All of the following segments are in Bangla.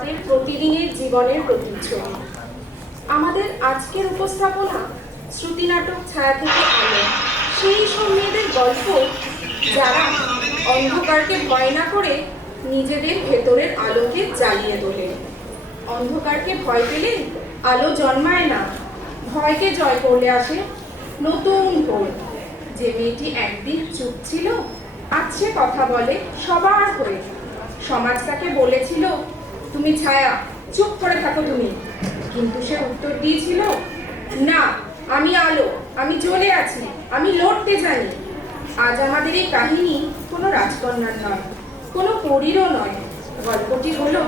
আমাদের প্রতিদিনের জীবনের প্রতিচ্ছবি। আমাদের আজকের উপস্থাপনা শ্রুতি নাটক ছায়া থেকে আলো, সেই সব মেয়েদের গল্প যারা অন্ধকারকে ভয় না করে নিজেদের ভেতরের আলোকে জ্বালিয়ে তোলে। অন্ধকারকে ভয় পেলে আলো জন্মায় না, ভয়কে জয় করলে আসে নতুন ভোর। যে মেয়েটি একদিন চুপ ছিল, আজ সে কথা বলে সবার হয়ে। সমাজ তাকে বলেছিল, তুমি ছায়া, চুপ করে থাকো তুমি। কিন্তু সে উত্তর দিয়েছিল, না, আমি আলো, আমি জ্বলে আছি, আমি লড়তে জানি। আজ আমাদের এই কাহিনী কোনো রাজকন্যার নয়, কোনো পরীরও নয়। গল্পটি হলো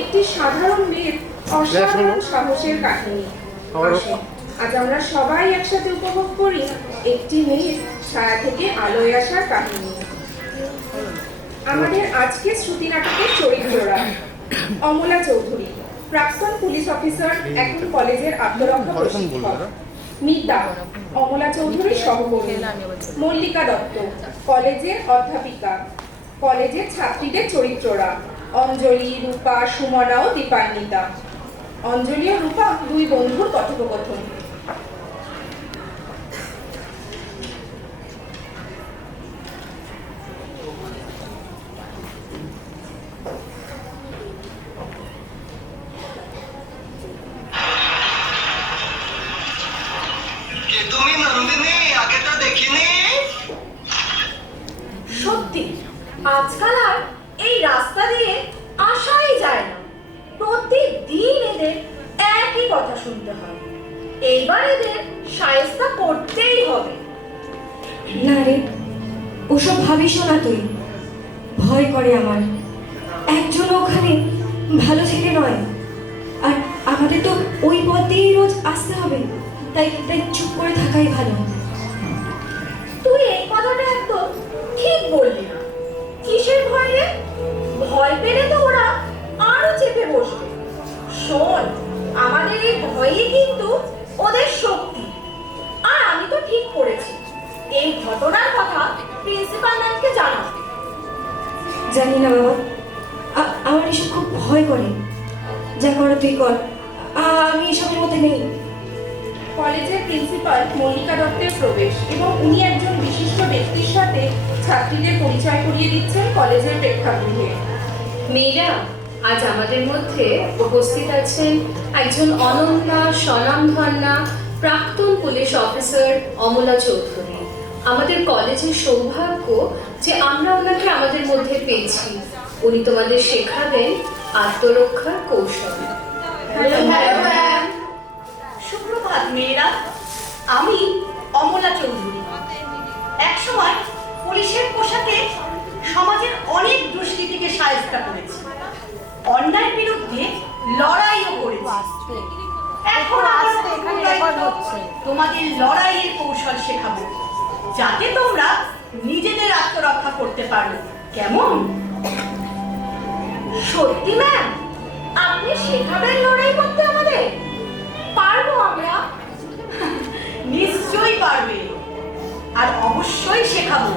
একটি সাধারণ মেয়ের অসাধারণ সাহসের কাহিনী। আসুন, আজ আমরা সবাই একসাথে উপভোগ করি একটি মেয়ের ছায়া থেকে আলোয় আসার কাহিনী। আমাদের আজকে শ্রুতি নাটকের চরিত্ররা: অমলা চৌধুরী, প্রাক্তন পুলিশ অফিসার, এখন কলেজের আত্মরক্ষা প্রশিক্ষক। মিতা, অমলা চৌধুরীর সহকর্মী। মল্লিকা দত্ত, কলেজের অধ্যাপিকা। কলেজের ছাত্রীদের চরিত্ররা: অঞ্জলি, রূপা, সুমনা ও দীপান্বিতা। অঞ্জলি ও রূপা দুই বন্ধুর কথোপকথন। সত্যি আজকাল আর এই রাস্তা দিয়ে আসাই যায় না। প্রতিদিন এদের একই কথা শুনতে হয়। এইবার এদের শায়েস্তা করতেই হবে। না রে, ওসব ভাবিস না তুই। ভয় করে আমার। একজন ওখানে ভালো ছেলে নয়, আর আমাদের তো ওই পথ দিয়েই রোজ আসতে হবে। তাই তাই চুপ করে থাকাই ভালো। তুই এই কথাটা একদম ঠিক বললি না। কিসের ভয় রে? ভয় পেলে তো ওরা আরো চেপে বসবে। শোন, আমাদের এই ভয়ই কিন্তু ওদের শক্তি। আর আমি তো ঠিক করেছি, এই ঘটনার কথা প্রিন্সিপাল ম্যামকে জানাবো। জানি না বাবা, আমার এসব খুব ভয় করে। যা করো তুই কর, আমি এসবের মধ্যে নেই। কলেজের প্রিন্সিপাল মল্লিকা দত্তের প্রবেশ, এবং উনি একজন বিশিষ্ট ব্যক্তির সাথে ছাত্রীদের পরিচয় করিয়ে দিচ্ছেন কলেজের প্রেক্ষাগৃহে। মেয়েরা, আজ আমাদের মধ্যে উপস্থিত আছেন একজন অনন্যা স্বনামধন্যা প্রাক্তন পুলিশ অফিসার অমলা চৌধুরী। আমাদের কলেজের সৌভাগ্য যে আমরা ওনাকে আমাদের মধ্যে পেয়েছি। উনি তোমাদের শেখাবেন আত্মরক্ষার কৌশল। সুপ্রভাত মেয়েরা, আমি অমলা চৌধুরী। একসময় পুলিশের পোশাকে সমাজের অনেক দুষ্কৃতীকে শায়েস্তা করেছি, অন্যায়ের বিরুদ্ধে লড়াইও করেছি। এখন তোমাদের লড়াইয়ের কৌশল শেখাবো, যাতে তোমরা নিজেদের আত্মরক্ষা করতে পারো। কেমন? সত্যি ম্যাম, আপনি শেখাবেন লড়াই করতে আমাদের? পারবো আমরা? নিশ্চয়ই পারবে, আর অবশ্যই শেখাবো।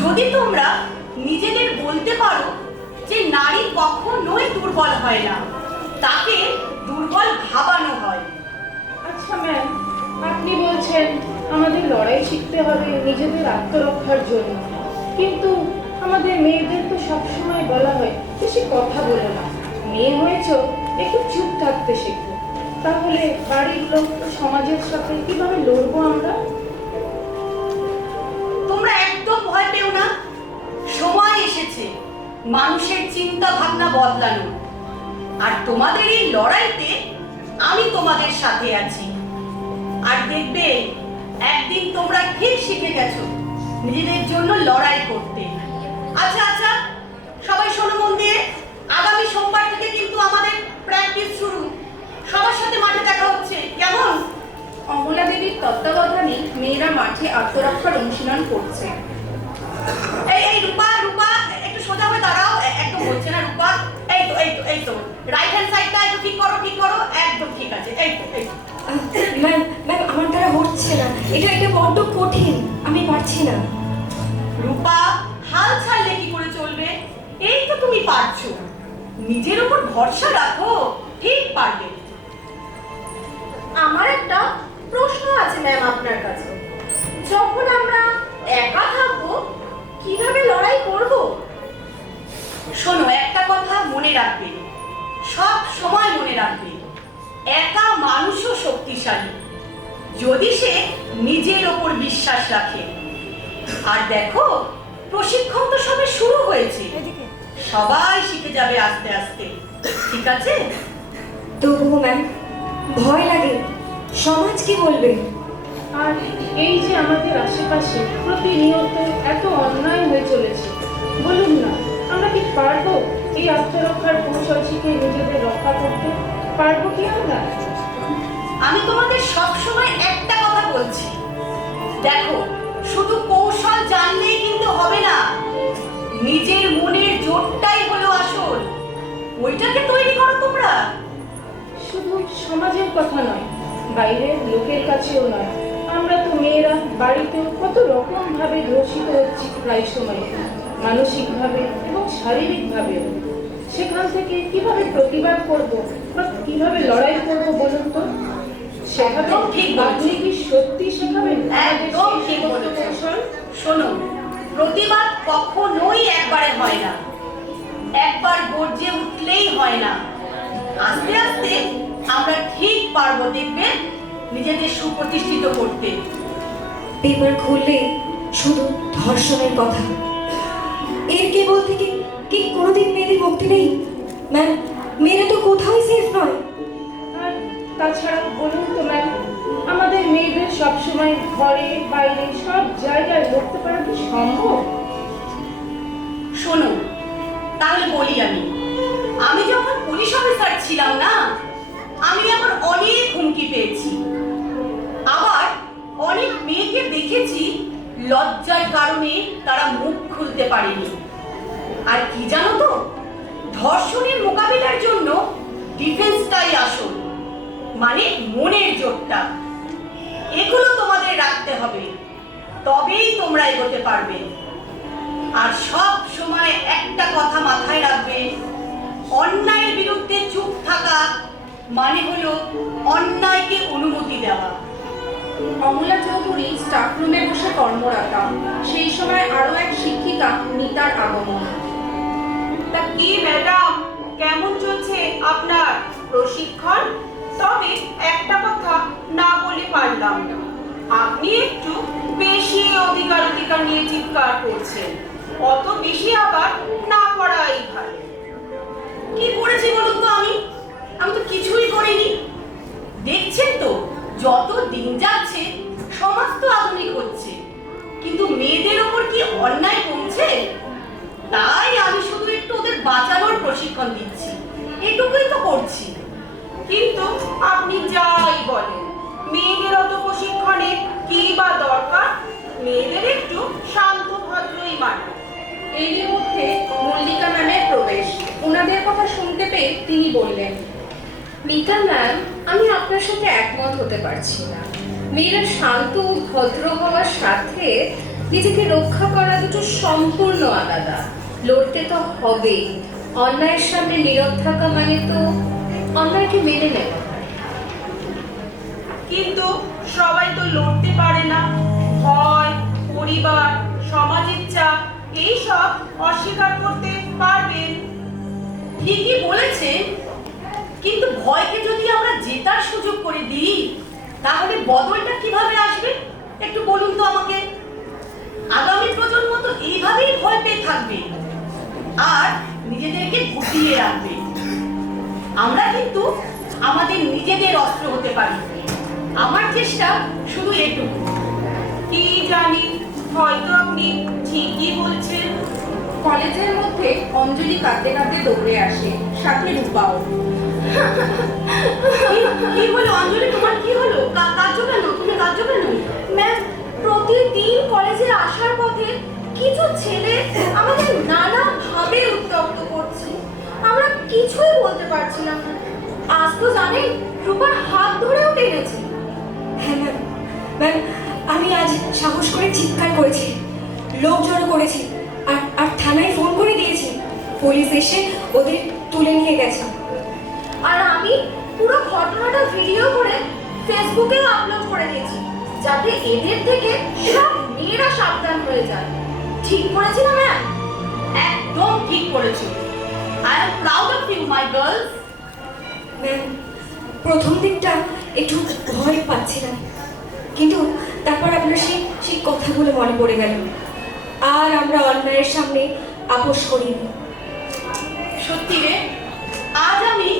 যদি তোমরা নিজেদের বলতে পারো যে নারী কখনোই দুর্বল হয় না, তাকে দুর্বল ভাবানো হয়। আচ্ছা ম্যাম, আপনি বলছেন আমাদের লড়াই শিখতে হবে নিজেদের আত্মরক্ষার জন্য, কিন্তু আমাদের মেয়েদের তো সবসময় বলা হয় বেশি কথা বলো না, মেয়ে হয়েছো একটু চুপ থাকতে শেখো। তাহলে বাড়ির লোক, সমাজের সাথে কিভাবে লড়বো আমরা? তোমরা একদম ভয় পেও না। সময় এসেছে মানুষের চিন্তা ভাবনা বদলানো, আর তোমাদের এই লড়াইতে আমি তোমাদের সাথে আছি। আর দেখবে একদিন তোমরা ঠিক শিখে গেছো নিজেদের জন্য লড়াই করতে। আচ্ছা আচ্ছা, সবাই শোনো মন দিয়ে, আগামী সোমবার থেকে কিন্তু আমাদের প্র্যাকটিস শুরু। সবার সাথে মাঠে দেখা হচ্ছে, কেমন? অমলা দেবীর তত্ত্বাবধানে মেয়েরা মাঠে আত্মরক্ষার অনুশীলন করছে। এই এই রূপা, রূপা একটু সোজা হয়ে দাঁড়াও। একদম হচ্ছে না রূপা। এই তো এই তো এই তো, রাইট হ্যান্ড সাইডটা একটু ঠিক করো, ঠিক করো। একদম ঠিক আছে। এই তো এই তো। ম্যাম ম্যাম, আমার দ্বারা হচ্ছে না। এটা বড্ড কঠিন, আমি পারছি না। রূপা, হাল ছাড়লে কি করে চলবে? এই তো তুমি পারছো। নিজের উপর ভরসা রাখো, ঠিক পারবে। আমার একটা প্রশ্ন আছে ম্যাম আপনার কাছে। যখন আমরা একা থাকবো কিভাবে লড়াই করব? শোনো, একটা কথা মনে রাখবে, সব সময় মনে রাখবে, একা মানুষও শক্তিশালী যদি সে নিজের ওপর বিশ্বাস রাখে। আর দেখো, প্রশিক্ষণ তো সবে শুরু হয়েছে, সবাই শিখে যাবে আস্তে আস্তে, ঠিক আছে? তবুও ম্যাম ভয় লাগে, সমাজ কি বলবে? আর এই যে আমাদের আশেপাশে প্রতিনিয়ত এত অন্যায় হয়ে চলেছে, বলুন না, আমরা কি পারবো এই আত্মরক্ষার কৌশল শিখে নিজেদের রক্ষা করতে? পারবো কি আমরা? আমি তোমাদের সব সময় একটা কথা বলছি, দেখো, শুধু কৌশল জানলেই কিন্তু হবে না, নিজের মনের জোরটাই হলো আসল, ওইটাকে তৈরি করো তোমরা। শুধু সমাজের কথা নয়, বাইরের লোকের কাছেও নয়, আমরা তো মেয়েরা বাড়িতেও কত রকম ভাবে ধর্ষিত হচ্ছি প্রায় সময়, মানসিকভাবে এবং শারীরিকভাবেও। সেখান থেকে কিভাবে প্রতিবাদ করব বা কিভাবে লড়াই করব বলুন তো? সেভাবে একদম ঠিক বলেছো। আপনি কি সত্যি শেখাবেন একদম ঠিক বলেছো। শোনো, প্রতিবাদ কখনোই একবারে হয় না, একবার গর্জে উঠলেই হয় না, আস্তে আস্তে আমরা ঠিক পারবো, দেখবে, নিজেদের সুপ্রতিষ্ঠিত করতে। পেপার খুললে শুধু ধর্ষণের কথা, এর কেবল থেকে কি কোনোদিন মেয়েদের মুক্তি নেই? ম্যাম, মেয়েরা তো কোথাও সেফ নয়। আর তাছাড়া বলুন তো ম্যাম, আমাদের মেয়েদের সবসময় ঘরে বাইরে সব জায়গায় লড়তে পারা কি সম্ভব? শোনো, তাহলে বলি, আমি যখন পুলিশ অফিসার ছিলাম না, আমি এমন অনেক হুমকি পেয়েছি, আবার অনেক মেয়েকে দেখেছি লজ্জার কারণে তারা মুখ খুলতে পারেনি। আর কি জানো তো, ধর্ষণের মোকাবিলার জন্য ডিফেন্সটাই আসল, মানে মনের জোরটা। এগুলো তোমাদের রাখতে হবে, তবেই তোমরা এগোতে পারবে। আর সব সময় একটা কথা মাথায় রাখবে, অন্যায়ের বিরুদ্ধে চুপ থাকা মানে হলো অন্যায়কে অনুমতি দেওয়া। অমলা চৌধুরী স্টাফ রুমে বসে কর্মরত। সেই সময় আরো এক শিক্ষিকা মিতার আগমন। তা কি ম্যাডাম, কেমন চলছে আপনার প্রশিক্ষণ? তবে একটা কথা না বলে পারলাম না, আপনি একটু বেশি অধিকার নিয়ে চিৎকার করছেন, অত বেশি আবার না করাই ভালো। কি করেছি বলুন তো? আমি তো কিছুই করিনি। দেখছেন তো, যত দিন যাচ্ছে সমাজ তো আধুনিক হচ্ছে, কিন্তু মেয়েদের ওপর কি অন্যায় কমছে? তাই আমি শুধু একটু ওদের বাঁচানোর প্রশিক্ষণ দিচ্ছি, এটুকুই তো করছি। কিন্তু আপনি যাই বলেন, মেয়েদের অত প্রশিক্ষণে কি বা দরকার? মেয়েদের একটু শান্ত ভদ্রই মানায়। এরই মধ্যে মল্লিকা ম্যামের প্রবেশ। ওনাদের কথা শুনতে পেয়ে তিনি বললেন, মিতা ম্যাম, আমি আপনার সাথে একমত হতে পারছি না। মেয়েরা শান্ত ও ভদ্র হওয়ার সাথে নিজেকে রক্ষা করা দুটো সম্পূর্ণ আলাদা। লড়তে তো হবেই, অন্যায়ের সামনে নীরব থাকা মানে তো অন্যায়কে মেনে নেওয়া। কিন্তু সবাই তো লড়তে পারে না, ভয়, পরিবার, সমাজের চাপ, এইসব অস্বীকার করতে পারবেন। ঠিকই বলেছে, কিন্তু ভয়কে যদি আমরা জেতার সুযোগ করে দিই, তাহলে বদলটা কিভাবে আসবে একটু বলুন তো আমাকে। আগামী প্রজন্ম তো এইভাবেই ভয় পেয়ে থাকবে আর নিজেদেরকে গুটিয়ে রাখবে। আমরা কিন্তু আমাদের নিজেদের অস্ত্র হতে পারি। আমার চেষ্টা শুধু এটুকু। কি জানি, হয়তো আপনি ঠিকই বলছেন। কলেজের মধ্যে অঞ্জলি কাঁদতে কাঁদতে দৌড়ে আসে, সাথে রূপাও। কি হলো অঞ্জলি, তোমার কি হলো? কাঁদছো কেন? তুমি কাঁদছো কেন? ম্যাম, প্রতিদিন কলেজে আসার পথে কিছু ছেলে আমাদের নানাভাবে উত্ত্যক্ত করছে, আমরা কিছুই বলতে পারছিলাম না। আজ তো জানেন, রূপার হাত ধরেও টেনেছি। হ্যাঁ ম্যাম, ম্যাম আমি আজ সাহস করে চিৎকার করেছি, লোক জড়ো করেছি, আর থানায় ফোন করে দিয়েছি। পুলিশ এসে ওদের তুলে নিয়ে গেছে। আর আমি পুরো ঘটনাটা ভিডিও করে ফেসবুকেও আপলোড করে দিয়েছি, যাতে এদের থেকে সব মেয়েরা সাবধান হয়ে যায়। ঠিক করেছি না ম্যাম? একদম ঠিক করেছো। I am proud of you my girls. Ma'am, প্রথম দিকটা একটু ভয় পাচ্ছিলাম, কিন্তু তারপর আপনার সেই কথাগুলো মনে পড়ে গেল, আর আমরা অন্যায়ের সামনে আপোষ করিনি। সত্যি রে, আজ আমি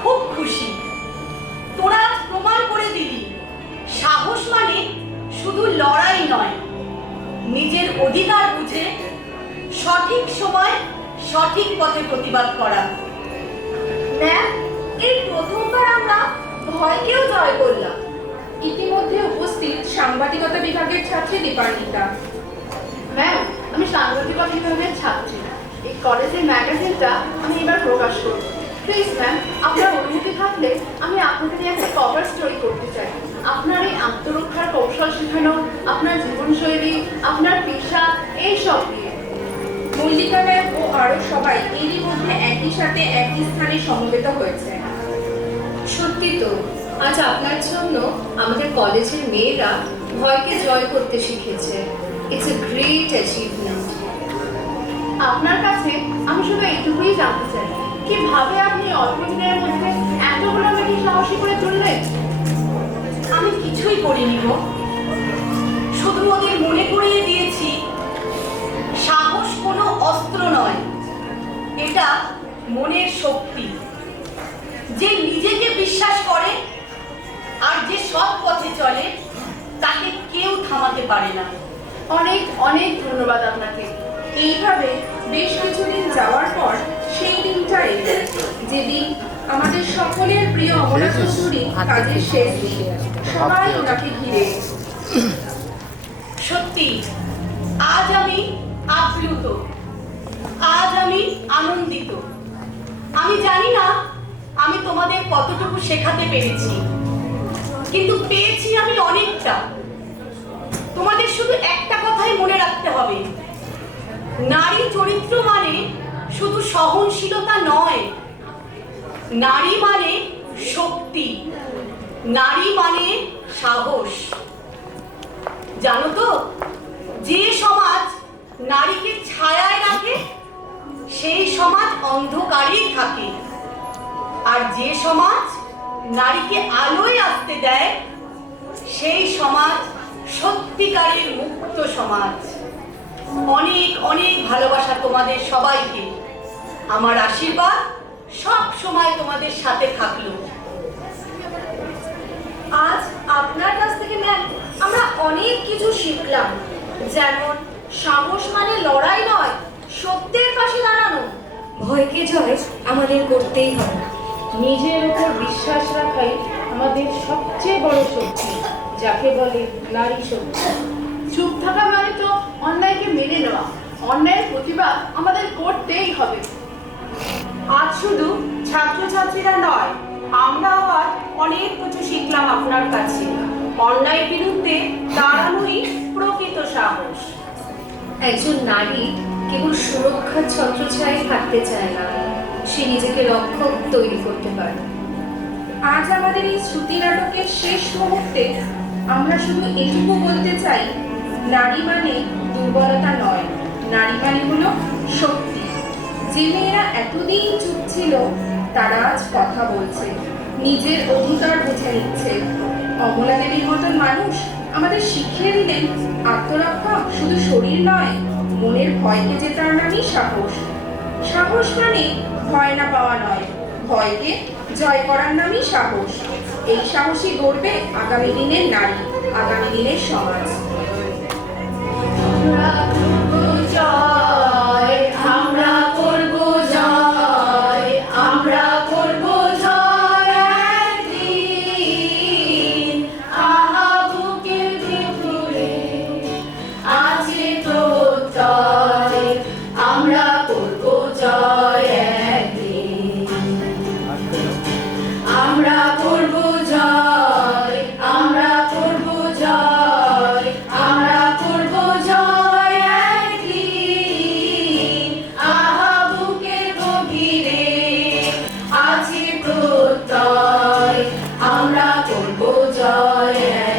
খুব খুশি। তোরা আজ প্রমাণ করে দিলি সাহস মানে শুধু লড়াই নয়, নিজের অধিকার বুঝে সঠিক সময় সঠিক পথে প্রতিবাদ করা। ম্যাম, এই প্রথমবার আমরা ভয়কেও জয় করলাম। ইতিমধ্যে উপস্থিত সাংবাদিকতা বিভাগের ছাত্রী দীপান্বিতা। ম্যাম, আমি সাংবাদিকতা বিভাগের ছাত্রী। এই কলেজের ম্যাগাজিনটা আমি এবার প্রকাশ করব। প্লিজ ম্যাম, আপনার অনুমতি থাকলে আমি আপনাকে নিয়ে একটা কভার স্টোরি করতে চাই। আপনার এই আত্মরক্ষার কৌশল শেখানো, আপনার জীবনশৈলী, আপনার পেশা, এইসব নিয়ে। মল্লিকা ম্যাম ও আরো সবাই এরই মধ্যে একই সাথে একই স্থানে সমবেত হয়েছে। সত্যি তো, আজ আপনার জন্য আমাদের কলেজের মেয়েরা ভয়কে জয় করতে শিখেছে। It's a great achievement. আপনার কাছে আমি শুধু এইটুকুই জানতে চাই, কিভাবে আপনি অল্প দিনের মধ্যে এতগুলো মেয়েকে সাহসী করে তুললেন? আমি কিছুই করিনি গো, শুধু ওদের মনে করিয়ে দিয়েছি সাহস কোনো অস্ত্র নয়, এটা মনের শক্তি। যে নিজেকে বিশ্বাস করে আর যে সৎ পথে চলে তাকে কেউ থামাতে পারে না। অনেক অনেক ধন্যবাদ আপনাকে। এইভাবে বেশ কিছুদিন যাওয়ার পর সেই দিনটা এলো, যেদিন আমাদের সকলের প্রিয় অমলা চৌধুরী কাজের শেষ দিন। সবাই ওনাকে ঘিরে। সত্যি আজ আমি আপ্লুত, আজ আমি আনন্দিত। আমি জানি না আমি তোমাদের কতটুকু শেখাতে পেরেছি, কিন্তু পেয়েছি আমি অনেকটা। তোমাদের শুধু একটা কথাই মনে রাখতে হবে, নারী চরিত্র মানে শুধু সহনশীলতা নয়, নারী মানে শক্তি, নারী মানে সাহস। জানো তো, যে সমাজ নারীকে ছায়ায় রাখে সেই সমাজ অন্ধকারেই থাকে, আর যে সমাজ নারীকে আলোয় আসতে দেয় সেই সমাজ সত্যিকারের মুক্ত সমাজ। অনেক অনেক ভালোবাসা তোমাদের সবাইকে। আমার আশীর্বাদ সব সময় তোমাদের সাথে থাকলো। আজ আপনার কাছ থেকে ম্যাম আমরা অনেক কিছু শিখলাম, যেমন সাহস মানে লড়াই নয়, সত্যের পাশে দাঁড়ানো। ভয়কে জয় আমাদের করতেই হবে। নিজের উপর বিশ্বাস রাখাই আমাদের সবচেয়ে বড় শক্তি, যাকে বলে নারী শক্তি। চুপ থাকা মানে তো অন্যায়কে মেনে নেওয়া। অন্যায়ের প্রতিবাদ আমাদের করতেই হবে। আজ শুধু ছাত্রছাত্রীরা নয়, আমরাও আজ অনেক কিছু শিখলাম আপনার কাছে। অন্যায়ের বিরুদ্ধে দাঁড়ানোই প্রকৃত সাহস। একজন নারী কেবল সুরক্ষার ছত্রছায়ায় থাকতে চায় না, সে নিজেকে রক্ষক তৈরি করতে পারে। আজ আমাদের এই শ্রুতি নাটকের শেষ মুহূর্তে আমরা শুধু এটুকু বলতে চাই, নারী মানে দুর্বলতা নয়, নারী মানে হলো শক্তি। যে মেয়েরা এতদিন চুপ ছিল তারা আজ কথা বলছে, নিজের অধিকার বুঝে নিচ্ছে। অমলা দেবীর মতন মানুষ আমাদের শিখিয়ে দিলেন আত্মরক্ষা শুধু শরীর নয়, মনের ভয়কে জেতার নামই সাহস। সাহস মানে ভয় না পাওয়া নয়, ভয়কে জয় করার নামই সাহস। এই সাহসী গড়বে আগামী দিনের নারী, আগামী দিনের সমাজ। আমরা করব জয়, আমরা করব জয় একদিন। আহা বুকের ভিতরে আছে প্রত্যয়, আমরা করব জয় একদিন। আমরা করব জয়, আমরা করব জয়, আমরা করব জয়।